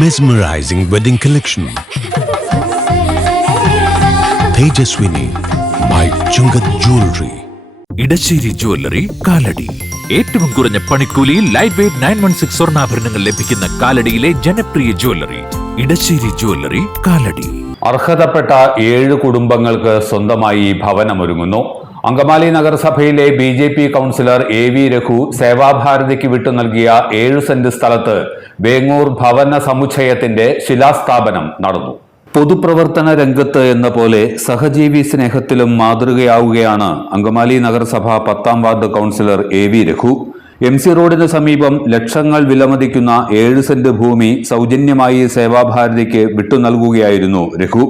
Mesmerizing wedding collection. Tejaswini by Chungat Jewelry. Edassery jewellery Kalady. ഏറ്റവും കുറഞ്ഞ പണിക്കൂലിയിൽ ലൈറ്റ് വെയ്റ്റ് 916 സ്വർണ്ണാഭരണങ്ങൾ ലഭിക്കുന്ന കാലടിയിലെ ജനപ്രിയ ജ്വല്ലറി ഇടശ്ശേരി ജ്വല്ലറി കാലടി. അർഹതപ്പെട്ട 7 കുടുംബങ്ങൾക്ക് സ്വന്തമായി ഭവനമൊരുങ്ങുന്നു. അങ്കമാലി നഗരസഭയിലെ BJP കൗൺസിലർ AV രഘു സേവാഭാരതിക്ക് വിട്ടു നൽകിയ 7 സെന്റ് സ്ഥലത്ത് വേങ്ങൂർ ഭവന സമുച്ചയത്തിന്റെ ശിലാസ്ഥാപനം നടന്നു. പൊതുപ്രവർത്തന രംഗത്ത് എന്ന പോലെ സഹജീവി സ്നേഹത്തിലും മാതൃകയാവുകയാണ് അങ്കമാലി നഗരസഭ 10ാം ward councillor AV Raghu. MC റോഡിന് സമീപം ലക്ഷങ്ങൾ വിലമതിക്കുന്ന 7 സെന്റ് ഭൂമി സൗജന്യമായി സേവാഭാരതിക്ക് വിട്ടു നൽകുകയായിരുന്നു രഘു.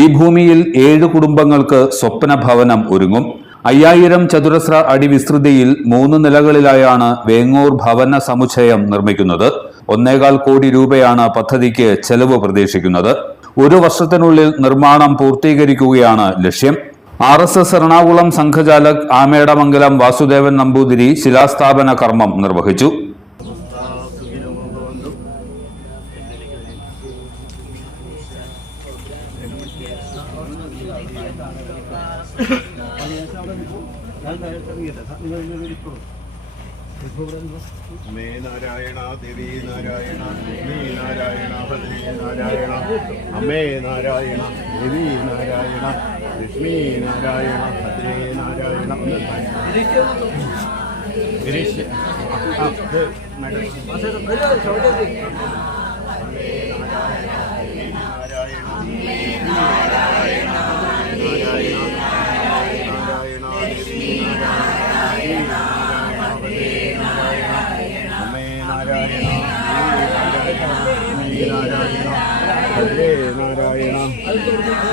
ഈ ഭൂമിയിൽ 7 കുടുംബങ്ങൾക്ക് സ്വപ്ന ഭവനം ഒരുങ്ങും. 5000 ചതുരശ്ര അടി വിസ്തൃതിയിൽ 3 നിലകളിലായാണ് വേങ്ങൂർ ഭവന സമുച്ചയം നിർമ്മിക്കുന്നത്. 1.25 കോടി രൂപയാണ് പദ്ധതിക്ക് ചെലവ് പ്രതീക്ഷിക്കുന്നത്. 1 വർഷത്തിനുള്ളിൽ നിർമ്മാണം പൂർത്തീകരിക്കുകയാണ് ലക്ഷ്യം. RSS എറണാകുളം സംഘചാലക് ആമേടമംഗലം വാസുദേവൻ നമ്പൂതിരി ശിലാസ്ഥാപന കർമ്മം നിർവഹിച്ചു. അമ്മേ നാരായണ ദേവി നാരായണ ലക്ഷ്മി നാരായണ ഭദ്രേ നാരായണ അമ്മേ നാരായണ ദേവി നാരായണ ലക്ഷ്മി നാരായണ ഭദ്രേ നാരായണ ഗിരീഷ് നാരായണ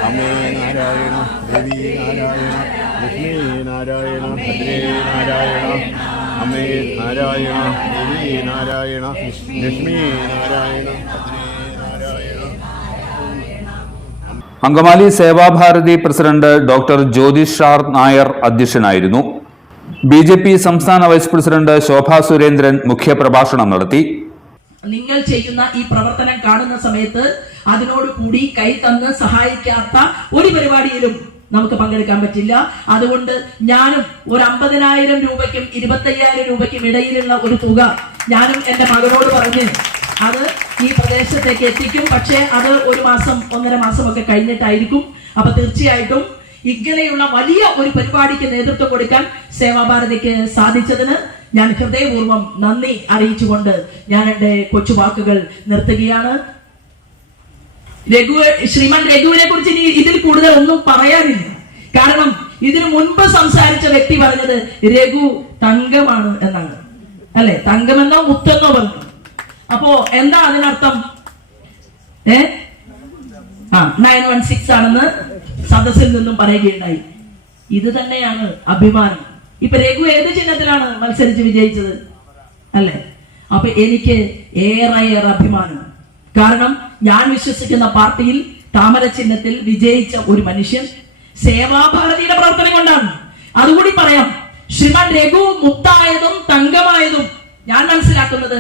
അമ്മേ നാരായണ ദേവി നാരായണ ലക്ഷ്മി നാരായണ ഭദ്രേ നാരായണ അമ്മേ നാരായണ ദേവി നാരായണ ലക്ഷ്മി നാരായണ ഭദ്രേ നാരായണ. അങ്കമാലി സേവാഭാരതി പ്രസിഡന്റ് ഡോക്ടർ ജ്യോതിഷാർ നായർ അധ്യക്ഷനായിരുന്നു. BJP സംസ്ഥാന വൈസ് പ്രസിഡന്റ് ശോഭാ സുരേന്ദ്രൻ മുഖ്യപ്രഭാഷണം നടത്തി. നിങ്ങൾ ചെയ്യുന്ന ഈ പ്രവർത്തനം കാണുന്ന സമയത്ത് അതിനോട് കൂടി കൈ തന്ന് സഹായിക്കാത്ത ഒരു പരിപാടിയിലും നമുക്ക് പങ്കെടുക്കാൻ പറ്റില്ല. അതുകൊണ്ട് ഞാനും ഒരു 50,000 രൂപയ്ക്കും 25,000 രൂപയ്ക്കും ഇടയിലുള്ള ഒരു തുക ഞാനും എന്റെ മകളോട് പറഞ്ഞ് അത് ഈ പ്രദേശത്തേക്ക് എത്തിക്കും. പക്ഷേ അത് 1 മാസം 1.5 മാസമൊക്കെ കഴിഞ്ഞിട്ടായിരിക്കും. അപ്പൊ തീർച്ചയായിട്ടും ഇങ്ങനെയുള്ള വലിയ ഒരു പരിപാടിക്ക് നേതൃത്വം കൊടുക്കാൻ സേവാഭാരതിക്ക് സാധിച്ചതിന് ഞാൻ ഹൃദയപൂർവ്വം നന്ദി അറിയിച്ചുകൊണ്ട് ഞാൻ എന്റെ കൊച്ചുവാക്കുകൾ നിർത്തുകയാണ്. ശ്രീമാൻ രഘുവിനെ കുറിച്ച് ഇനി ഇതിൽ കൂടുതൽ ഒന്നും പറയാനില്ല. കാരണം ഇതിനു മുൻപ് സംസാരിച്ച വ്യക്തി പറഞ്ഞത് രഘു തങ്കമാണ് എന്നാണ്, അല്ലെ? തങ്കമെന്നോ മുത്തെന്നോ പറഞ്ഞു. അപ്പോ എന്താ അതിനർത്ഥം? 916 ആണെന്ന് സദസ്സിൽ നിന്നും പറയുകയുണ്ടായി. ഇത് തന്നെയാണ് അഭിമാനം. ഇപ്പൊ രഘു ഏത് ചിഹ്നത്തിലാണ് മത്സരിച്ച് വിജയിച്ചത്, അല്ലെ? അപ്പൊ എനിക്ക് ഏറെ അഭിമാനം. കാരണം ഞാൻ വിശ്വസിക്കുന്ന പാർട്ടിയിൽ താമര ചിഹ്നത്തിൽ വിജയിച്ച ഒരു മനുഷ്യൻ സേവാഭാരതിയുടെ പ്രവർത്തനം കൊണ്ടാണ്. അതുകൂടി പറയാം. ശ്രീമാൻ രഘു മുത്തായതും തങ്കമായതും ഞാൻ മനസ്സിലാക്കുന്നത്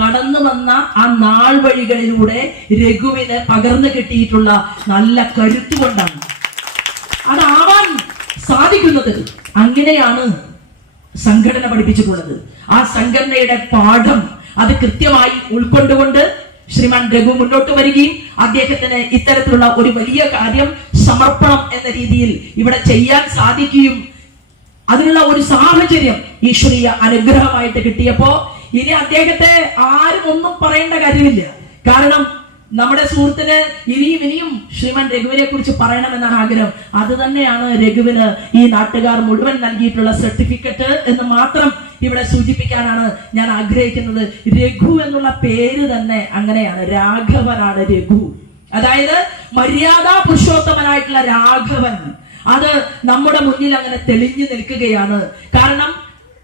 കടന്നു വന്ന ആ നാൾ വഴികളിലൂടെ രഘുവിന് പകർന്നു കിട്ടിയിട്ടുള്ള നല്ല കരുത്തുകൊണ്ടാണ്. അതാവാൻ സാധിക്കുന്നത് അങ്ങനെയാണ് സംഘടന പഠിപ്പിച്ചിട്ടുള്ളത്. ആ സംഘടനയുടെ പാഠം അത് കൃത്യമായി ഉൾക്കൊണ്ടുകൊണ്ട് ശ്രീമാൻ രഘു മുന്നോട്ട് വരികയും അദ്ദേഹത്തിന് ഇത്തരത്തിലുള്ള ഒരു വലിയ കാര്യം സമർപ്പണം എന്ന രീതിയിൽ ഇവിടെ ചെയ്യാൻ സാധിക്കുകയും അതിനുള്ള ഒരു സാഹചര്യം ഈശ്വരീയ അനുഗ്രഹമായിട്ട് കിട്ടിയപ്പോ ഇനി അദ്ദേഹത്തെ ആരും ഒന്നും പറയേണ്ട കാര്യമില്ല. കാരണം നമ്മുടെ സുഹൃത്തിന് ഇനിയും ശ്രീമാൻ രഘുവിനെ കുറിച്ച് പറയണമെന്നാണ് ആഗ്രഹം. അത് തന്നെയാണ് രഘുവിന് ഈ നാട്ടുകാർ മുഴുവൻ നൽകിയിട്ടുള്ള സർട്ടിഫിക്കറ്റ് എന്ന് മാത്രം ഇവിടെ സൂചിപ്പിക്കാനാണ് ഞാൻ ആഗ്രഹിക്കുന്നത്. രഘു എന്നുള്ള പേര് തന്നെ അങ്ങനെയാണ്, രാഘവനാണ് രഘു. അതായത് മര്യാദാ പുരുഷോത്തമനായിട്ടുള്ള രാഘവൻ. അത് നമ്മുടെ മുന്നിൽ അങ്ങനെ തെളിഞ്ഞു നിൽക്കുകയാണ്. കാരണം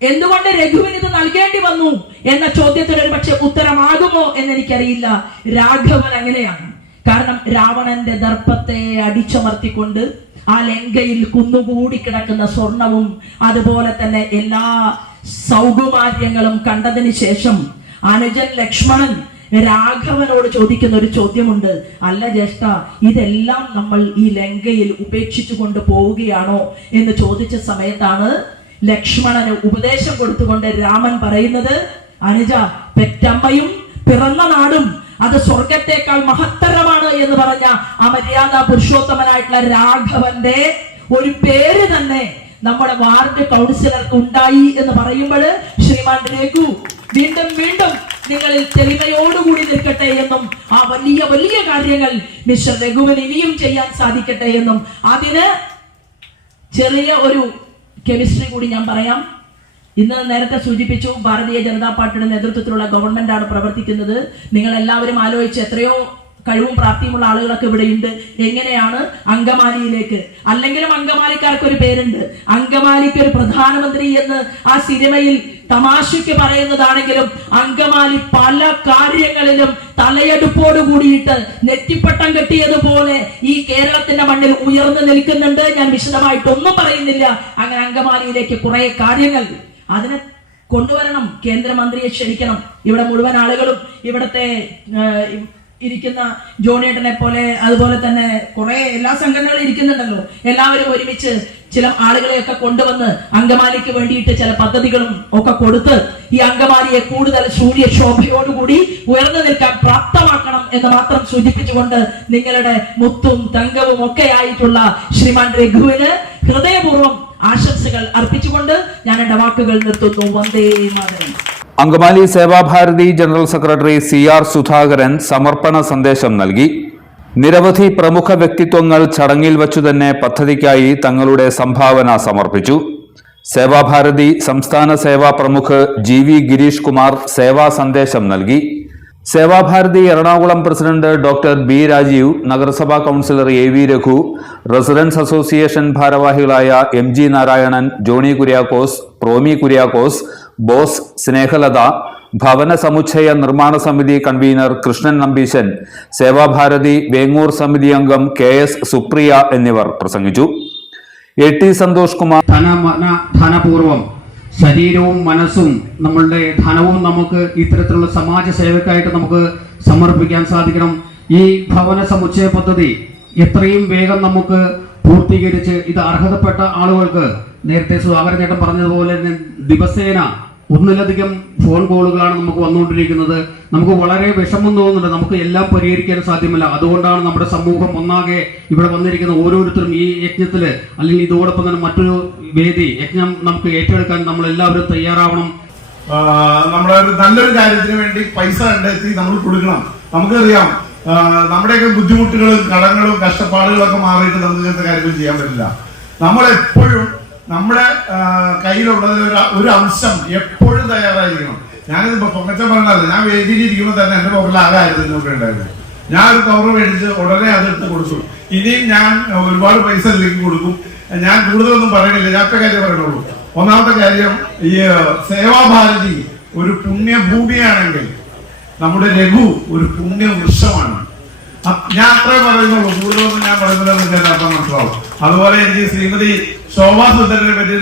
എന്തുകൊണ്ട് രഘുവിന് ഇത് നൽകേണ്ടി വന്നു എന്ന ചോദ്യത്തിന് ഒരു പക്ഷെ ഉത്തരമാകുമോ എന്നെനിക്കറിയില്ല. രാഘവൻ അങ്ങനെയാണ്. കാരണം രാവണന്റെ ദർപ്പത്തെ അടിച്ചമർത്തിക്കൊണ്ട് ആ ലങ്കയിൽ കുന്നുകൂടി കിടക്കുന്ന സ്വർണവും അതുപോലെ തന്നെ എല്ലാ സൗകുമാര്യങ്ങളും കണ്ടതിന് ശേഷം അനുജൻ ലക്ഷ്മണൻ രാഘവനോട് ചോദിക്കുന്ന ഒരു ചോദ്യമുണ്ട്. അല്ല ജ്യേഷ്ഠ, ഇതെല്ലാം നമ്മൾ ഈ ലങ്കയിൽ ഉപേക്ഷിച്ചു കൊണ്ട് പോവുകയാണോ എന്ന് ചോദിച്ച സമയത്താണ് ലക്ഷ്മണന് ഉപദേശം കൊടുത്തുകൊണ്ട് രാമൻ പറയുന്നത്, അനുജ, പെറ്റമ്മയും പിറന്ന നാടും അത് സ്വർഗത്തേക്കാൾ മഹത്തരമാണ് എന്ന് പറഞ്ഞ ആ മര്യാദ പുരുഷോത്തമനായിട്ടുള്ള രാഘവന്റെ ഒരു പേര് തന്നെ നമ്മുടെ വാർഡ് കൗൺസിലർക്ക് ഉണ്ടായി എന്ന് പറയുമ്പോൾ ശ്രീമാൻ രഘു വീണ്ടും വീണ്ടും നിങ്ങളിൽ തെളിമയോടുകൂടി നിൽക്കട്ടെ എന്നും ആ വലിയ വലിയ കാര്യങ്ങൾ മിസ്റ്റർ രഘുവിന് ഇനിയും ചെയ്യാൻ സാധിക്കട്ടെ എന്നും അതിന് ചെറിയ ഒരു കെമിസ്ട്രി കൂടി ഞാൻ പറയാം. ഇന്ന് നേരത്തെ സൂചിപ്പിച്ചു, ഭാരതീയ ജനതാ പാർട്ടിയുടെ നേതൃത്വത്തിലുള്ള ഗവൺമെന്റ് ആണ് പ്രവർത്തിക്കുന്നത്. നിങ്ങൾ എല്ലാവരും ആലോചിച്ച് എത്രയോ കഴിവും പ്രാപ്തിയുമുള്ള ആളുകളൊക്കെ ഇവിടെയുണ്ട്. എങ്ങനെയാണ് അങ്കമാലിയിലേക്ക്, അല്ലെങ്കിലും അങ്കമാലിക്കാർക്ക് ഒരു പേരുണ്ട്, അങ്കമാലിക്ക് ഒരു പ്രധാനമന്ത്രി എന്ന് ആ സിനിമയിൽ തമാശയ്ക്ക് പറയുന്നതാണെങ്കിലും അങ്കമാലി പല കാര്യങ്ങളിലും തലയെടുപ്പോട് കൂടിയിട്ട് നെറ്റിപ്പട്ടം കെട്ടിയതുപോലെ ഈ കേരളത്തിന്റെ മണ്ണിൽ ഉയർന്നു നിൽക്കുന്നുണ്ട്. ഞാൻ വിശദമായിട്ടൊന്നും പറയുന്നില്ല. അങ്ങനെ അങ്കമാലിയിലേക്ക് കുറെ കാര്യങ്ങൾ അതിനെ കൊണ്ടുവരണം. കേന്ദ്രമന്ത്രിയെ ക്ഷണിക്കണം. ഇവിടെ മുഴുവൻ ആളുകളും ഇവിടത്തെ ഇരിക്കുന്ന ജോണിയേട്ടനെ പോലെ അതുപോലെ തന്നെ കുറെ എല്ലാ സംഘടനകളും ഇരിക്കുന്നുണ്ടല്ലോ. എല്ലാവരും ഒരുമിച്ച് ചില ആളുകളെയൊക്കെ കൊണ്ടുവന്ന് അങ്കമാലിക്ക് വേണ്ടിയിട്ട് ചില പദ്ധതികളും ഒക്കെ കൊടുത്ത് ഈ അങ്കമാലിയെ കൂടുതൽ സൂര്യശോഭയോടുകൂടി ഉയർന്നു നിൽക്കാൻ പ്രാപ്തമാക്കണം എന്ന് മാത്രം സൂചിപ്പിച്ചുകൊണ്ട് നിങ്ങളുടെ മുത്തും തങ്കവും ഒക്കെ ആയിട്ടുള്ള ശ്രീമാൻ രഘുവിന് ഹൃദയപൂർവ്വം ആശംസകൾ അർപ്പിച്ചുകൊണ്ട് ഞാൻ എന്റെ വാക്കുകൾ നിർത്തുന്നു. Vande Mataram. Angamaly Sevabharati general secretary CR Sudhakaran സമർപ്പണ സന്ദേശം നൽകി. നിരവധി പ്രമുഖ വ്യക്തിത്വങ്ങൾ ചടങ്ങിൽ വച്ചു തന്നെ പദ്ധതിക്കായി തങ്ങളുടെ സംഭാവന സമർപ്പിച്ചു. സേവാഭാരതി സംസ്ഥാന സേവാ പ്രമുഖ് GV ഗിരീഷ് കുമാർ സേവാ സന്ദേശം നൽകി. Sevabharati Ernakulam president doctor B Rajeev, നഗരസഭാ councillor AV Raghu, residents association ഭാരവാഹികളായ MG നാരായണൻ, ജോണി കുര്യാക്കോസ്, പ്രോമി കുര്യാക്കോസ്, ബോസ് സ്നേഹലത, ഭവന സമുച്ചയ നിർമ്മാണ സമിതി കൺവീനർ കൃഷ്ണൻ നമ്പീശൻ, സേവാഭാരതി വേങ്ങൂർ സമിതി അംഗം KS സുപ്രിയ എന്നിവർ പ്രസംഗിച്ചു. AT സന്തോഷ് കുമാർ ധനപൂർവം ശരീരവും മനസ്സും നമ്മളുടെ ധനവും നമുക്ക് ഇത്തരത്തിലുള്ള സമാജ സേവക്കായിട്ട് നമുക്ക് സമർപ്പിക്കാൻ സാധിക്കണം. ഈ ഭവന സമുച്ചയ പദ്ധതി എത്രയും വേഗം നമുക്ക് പൂർത്തീകരിച്ച് ഇത് അർഹതപ്പെട്ട ആളുകൾക്ക്, നേരത്തെ സുധാകരൻ ചേട്ടൻ പറഞ്ഞതുപോലെ തന്നെ ദിവസേന ഒന്നിലധികം ഫോൺ കോളുകളാണ് നമുക്ക് വന്നുകൊണ്ടിരിക്കുന്നത്. നമുക്ക് വളരെ വിഷമം തോന്നുന്നുണ്ട്. നമുക്ക് എല്ലാം പരിഹരിക്കാൻ സാധ്യമല്ല. അതുകൊണ്ടാണ് നമ്മുടെ സമൂഹം ഒന്നാകെ ഇവിടെ വന്നിരിക്കുന്ന ഓരോരുത്തരും ഈ യജ്ഞത്തില് അല്ലെങ്കിൽ ഇതോടൊപ്പം തന്നെ മറ്റൊരു വേദി യജ്ഞം നമുക്ക് ഏറ്റെടുക്കാൻ നമ്മൾ എല്ലാവരും തയ്യാറാവണം. നമ്മളൊരു നല്ലൊരു കാര്യത്തിന് വേണ്ടി പൈസ കണ്ടെത്തി നമ്മൾ കൊടുക്കണം. നമുക്കറിയാം നമ്മുടെയൊക്കെ ബുദ്ധിമുട്ടുകളും കടങ്ങളും കഷ്ടപ്പാടുകളൊക്കെ മാറിയിട്ട് നമുക്ക് ഇങ്ങനത്തെ കാര്യങ്ങൾ ചെയ്യാൻ പറ്റില്ല. നമ്മളെപ്പോഴും നമ്മുടെ കയ്യിലുള്ളത് ഒരു അംശം എപ്പോഴും തയ്യാറായിരിക്കണം. ഞാനിത് പൊങ്ങച്ചം പറഞ്ഞതല്ല, ഞാൻ വേദിയിൽ ഇരിക്കുമ്പോൾ തന്നെ എന്റെ പോക്കറ്റിൽ ആകെ 1500 രൂപ ഉണ്ടായിരുന്നു. ഞാൻ ഒരു കവർ മേടിച്ച് ഉടനെ അതെടുത്ത് കൊടുത്തു. ഇനിയും ഞാൻ ഒരുപാട് പൈസ ഇതിലേക്ക് കൊടുക്കും. ഞാൻ കൂടുതലൊന്നും പറയണില്ല, ഞാൻ ഒറ്റ കാര്യം പറയുന്നുള്ളൂ. ഒന്നാമത്തെ കാര്യം, ഈ സേവാഭാരതി ഒരു പുണ്യഭൂമിയാണെങ്കിൽ നമ്മുടെ രഘു ഒരു പുണ്യവൃക്ഷമാണ്. ഞാൻ അത്രേ പറയുന്നുള്ളൂ, കൂടുതലൊന്നും ഞാൻ പറയുന്നില്ലെന്ന് അർത്ഥം മനസ്സിലാവും. അതുപോലെ എനിക്ക് ശ്രീമതി ശോഭാ സുരേന്ദ്രനെ പറ്റി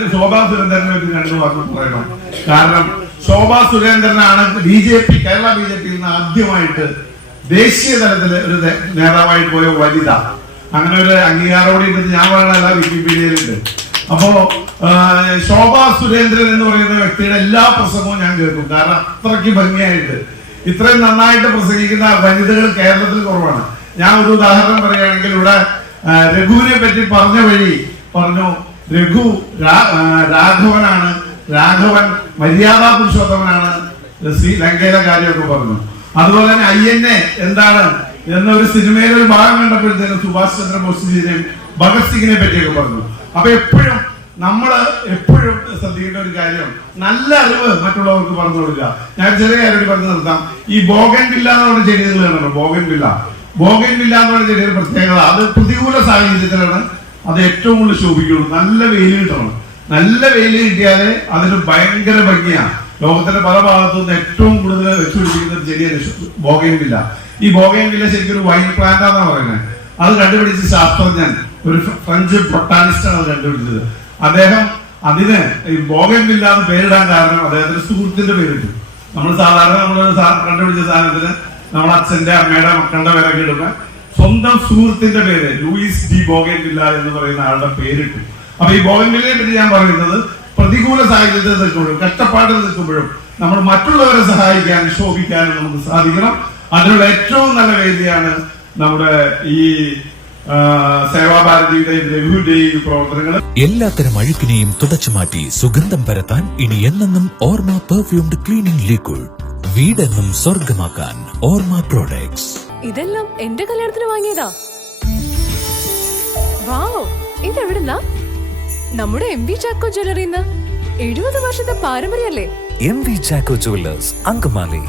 രണ്ടു വാക്ക് പറയണം. കാരണം ശോഭാ സുരേന്ദ്രനാണ് കേരള BJP നിന്ന് ആദ്യമായിട്ട് ദേശീയ തലത്തിൽ ഒരു നേതാവായിട്ട് പോയ വനിത. അങ്ങനെ ഒരു അംഗീകാരോടെ ഉണ്ടെന്ന് ഞാൻ പറയണല്ല, വിക്കിപീഡിയയിലുണ്ട്. അപ്പോ ശോഭാ സുരേന്ദ്രൻ എന്ന് പറയുന്ന വ്യക്തിയുടെ എല്ലാ പ്രസംഗവും ഞാൻ കേൾക്കും. കാരണം അത്രയ്ക്ക് ഭംഗിയായിട്ട് ഇത്രയും നന്നായിട്ട് പ്രസംഗിക്കുന്ന വനിതകൾ കേരളത്തിൽ കുറവാണ്. ഞാൻ ഒരു ഉദാഹരണം പറയുകയാണെങ്കിൽ, ഇവിടെ രഘുവിനെ പറ്റി പറഞ്ഞ വഴി പറഞ്ഞു, രഘു രാഘവനാണ്, രാഘവൻ മര്യാദാ പുരുഷോത്തമനാണ്, ലങ്കയിലെ കാര്യമൊക്കെ പറഞ്ഞു. അതുപോലെ തന്നെ INA എന്താണ് എന്നൊരു സിനിമയിലെ ഒരു ഭാഗം കണ്ടപ്പോഴത്തേനും സുഭാഷ് ചന്ദ്രബോസിനെയും ഭഗത് സിംഗിനെ പറ്റിയൊക്കെ പറഞ്ഞു. അപ്പൊ എപ്പോഴും നമ്മള് എപ്പോഴും ശ്രദ്ധിക്കേണ്ട ഒരു കാര്യം, നല്ല അറിവ് മറ്റുള്ളവർക്ക് പറഞ്ഞു കൊടുക്കുക. ഞാൻ ചെറിയ കാര്യം പറഞ്ഞു നിർത്താം. ഈ ബോഗൻവില്ല എന്ന് പറഞ്ഞ ചെടികൾ കാണുമല്ലോ, ബോഗൻവില്ല എന്ന് പറഞ്ഞ ചെടിയുടെ പ്രത്യേകത, അത് പ്രതികൂല സാഹചര്യത്തിലാണ് അത് ഏറ്റവും കൂടുതൽ ശോഭിക്കുള്ളൂ. നല്ല വെയിൽ കിട്ടണം. നല്ല വെയിൽ കിട്ടിയാലേ അതിന് ഭയങ്കര ഭംഗിയാണ്. ലോകത്തിന്റെ പല ഭാഗത്തു നിന്ന് ഏറ്റവും കൂടുതൽ വെച്ചുപിടിപ്പിക്കുന്ന ചെടിയാണ് ബോഗൻവില്ല. ഈ ബോഗൻവില്ല ശരിക്കും ഒരു വൈൻ പ്ലാന്റ് ആണെന്നാണ് പറയുന്നത്. അത് കണ്ടുപിടിച്ച ശാസ്ത്രജ്ഞൻ, ഒരു ഫ്രഞ്ച് ബൊട്ടാനിസ്റ്റാണ് അത് കണ്ടുപിടിച്ചത്. അദ്ദേഹം അതിന് ബോഗൻവില്ല എന്ന് പേരിടാൻ കാരണം അദ്ദേഹത്തിന്റെ സുഹൃത്തിന്റെ പേരിട്ടു. നമ്മൾ സാധാരണ കണ്ടുപിടിച്ച സാധനത്തിന് നമ്മളെ അച്ഛന്റെ അമ്മയുടെ മക്കളുടെ പേരൊക്കെ ഇടുമ്പോൾ സ്വന്തം സുഹൃത്തിന്റെ പേര് ലൂയിസ് ഡി ബോഗൻവില്ല എന്ന് പറയുന്ന ആളുടെ പേരിട്ടു. അപ്പൊ ഈ ബോഗൻവില്ലയെ പറ്റി ഞാൻ പറയുന്നത്, പ്രതികൂല സാഹചര്യത്തിൽ നിൽക്കുമ്പോഴും കഷ്ടപ്പാടിൽ നിൽക്കുമ്പോഴും നമ്മൾ മറ്റുള്ളവരെ സഹായിക്കാനും ശോഭിക്കാനും നമുക്ക് സാധിക്കണം. അതിനുള്ള ഏറ്റവും നല്ല വേദിയാണ് നമ്മുടെ ഈ സേവാഭാരതിയുടെയും രഘുവിന്റെയും പ്രവർത്തനങ്ങൾ. എല്ലാത്തരം അഴുക്കിനെയും തുടച്ചു മാറ്റി സുഗന്ധം പരത്താൻ ഇനി എന്നെന്നും ഓർമ്മ പെർഫ്യൂംഡ് ക്ലീനിംഗ് ലിക്വിഡ്. വീടെന്നും സ്വർഗമാക്കാൻ ഓർമ്മ പ്രോഡക്ട്സ്. ഇതെല്ലാം എന്റെ കല്യാണത്തിന് വാങ്ങിയതാ. വാവ്, ഇതെവിടുന്നാ? നമ്മുടെ MV ചാക്കോ ജ്വല്ലറിന്ന്. 70 വർഷത്തെ പാരമ്പര്യല്ലേ? MV Chacko jewellers, Angamaly.